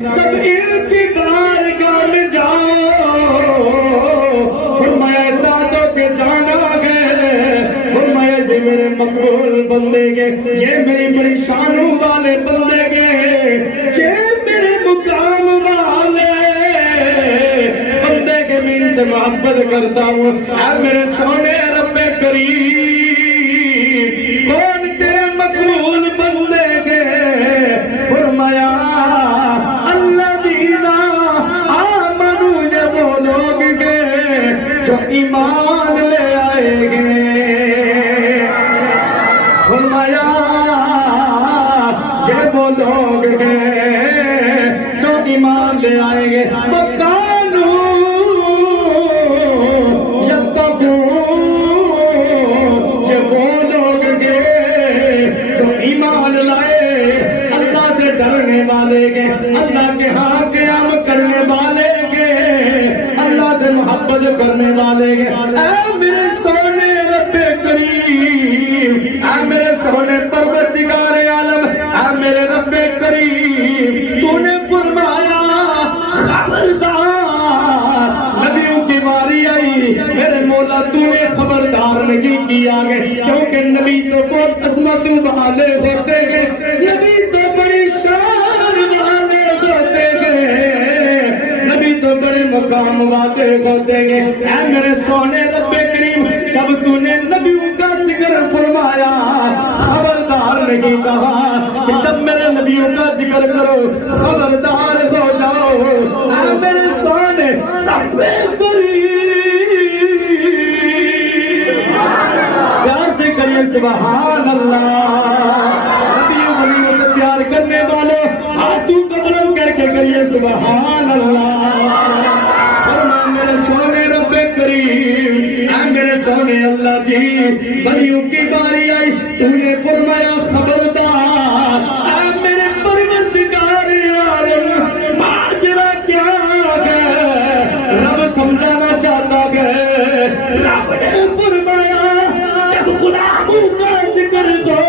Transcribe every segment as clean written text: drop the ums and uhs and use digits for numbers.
جب ان کی بارگاہ میں جاؤ فرمایا دادوں کے جانا گئے فرمایا یہ میرے مقبول بندے گے یہ میری بڑی شانوں والے بندے گے یہ میرے مقام والے بندے کے میں ان سے محبت کرتا ہوں اے میرے سونے رب کریم کون تیرے مقبول بندے گے فرمایا جو ایمان لے آئے گے فرمایا یہ وہ لوگ ہیں جو ایمان لے آئیں گے وَقَالُوا يَتَّقُونَ یہ وہ لوگ ہیں جو ایمان لائے اللہ سے ڈرنے والے گے اللہ کے ہاں قیام کرنے والے گے اللہ سے محبت کرنے والے گے اے میرے سونے رب کریم اے میرے سونے پروردگار عالم اے میرے رب کریم تو نے فرمایا خبردار نبیوں کی باری آئی میرے مولا تو نے خبردار نہیں کیا گے کیونکہ نبی تو بہت عظمت والے ہوتے گے نبی تو بڑی شان والے ہوتے گے نبی تو بڑے مقام والے ہوتے گے اے میرے سونے رب کریم جب تو نے نبیوں کا ذکر فرمایا خبردار نہیں کہا کہ جب میرے نبیوں کا ذکر کرو خبردار ہو جاؤ اے میرے سونے رب کریم پیار سے کریے سبحان اللہ نبیوں ولیوں سے پیار کرنے والے ہاتھوں کو بلند کر کے کریے سبحان اللہ میرے سونے رب کریم اے میرے سونے اللہ جی ولیوں کی باری آئی تو نے فرمایا خبردار اے میرے پروردگار عالم ماجرا کیا ہے رب سمجھانا چاہتا ہے رب نے فرمایا جب غلاموں کا ذکر دو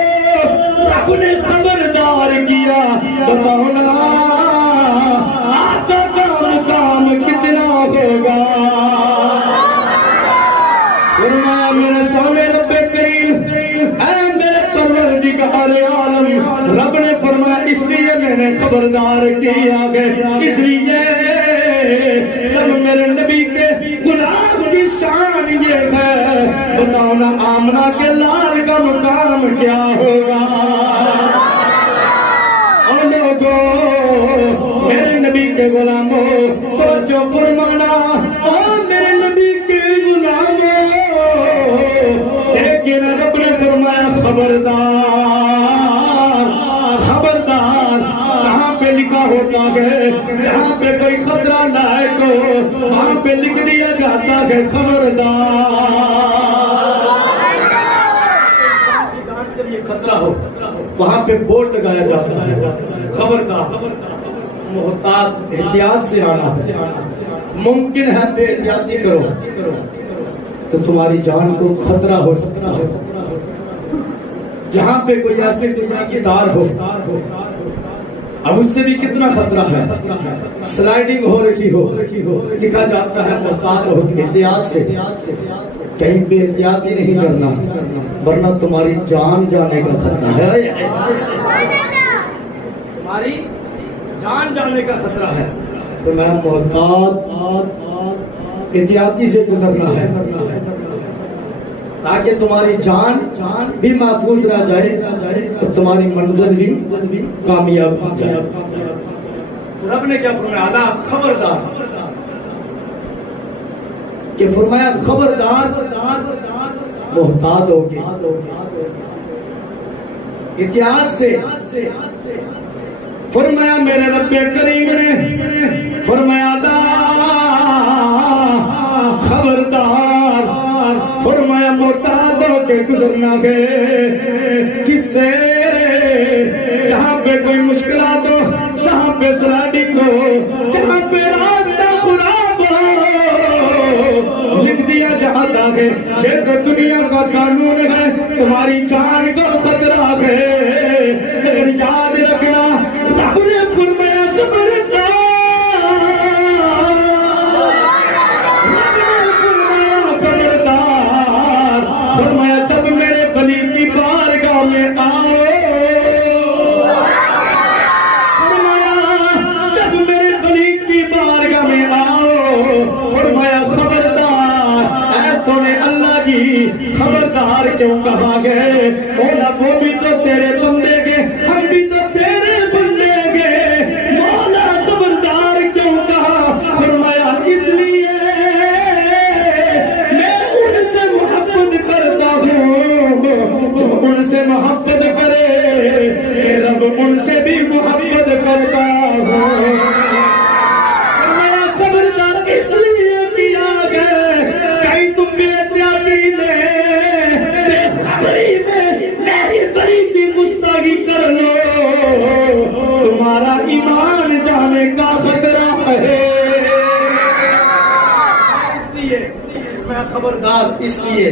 رب نے خبردار کیا بتاؤ نا آقا کا مقام کتنا ہوگا فرمایا میرے سونے رب کریم اے میرے پروردگار عالم رب نے فرمایا اس لیے میں نے خبردار کیا ہے اس لیے جب میرے نبی کے غلام کی شان یہ ہے بتاؤ نا آمنہ کے لال کا مقام کیا ہوگا اور لوگوں میرے نبی کے غلاموں توجہ فرمانا اور میرے نبی کے غلاموں لیکن رب نے فرمایا خبردار خبردار کہاں پہ لکھا ہوتا ہے جہاں پہ کوئی خطرہ لائق ہو وہاں پہ لکھ دیا جاتا ہے خبردار خطرہ ہو وہاں پہ بورڈ لگایا جاتا ہے خبردار محتاط احتیاط سے آنا ممکن ہے بے احتیاطی کرو تو تمہاری جان کو خطرہ ہو سکتا ہے جہاں پہ کوئی ایسے ادار ہو اب اس سے بھی کتنا خطرہ ہے سلائیڈنگ ہو رہی ہو لکھا جاتا ہے محتاط ہو احتیاط سے کہیں بے احتیاطی نہیں کرنا ورنہ تمہاری جان جانے کا خطرہ ہے تمہاری جان جانے کا خطرہ ہے تو میں محتاط احتیاطی سے گزرنا ہے تاکہ تمہاری جان بھی محفوظ رہ جائے اور تمہاری منزل بھی کامیاب ہو جائے رب نے کیا فرمایا خبردار کہ فرمایا خبردار محتاط ہو کے احتیاط سے فرمایا میرے رب کریم نے فرمایا خبردار فرمایا محتاط ہو کے گزرنا ہے کس سے جہاں پہ کوئی مشکلات ہو جہاں پہ سلائیڈنگ ہو جہاں پہ راستہ خراب ہو لکھ دیا جاتا ہے یہ تو دنیا کا قانون ہے تمہاری جان کو خطرہ ہے لیکن یاد رکھنا رب نے فرمایا خبردار وہ بھی تو تیرے بندے گے، ہم بھی تو تیرے بندے گے، مولا خبردار کیوں کہا؟ فرمایا اس لیے میں ان سے محبت کرتا ہوں جو ان سے محبت کرے، کہ رب ان سے بھی محبت کرتا ہوں۔ فرمایا خبردار اس لیے کیا گیا، کہیں تم بے احتیاطی میں، بے خبری میں میری بری کی گستاخی کر لو، تمہارا ایمان جانے کا خطرہ ہے۔ اس لیے میں خبردار، اس لیے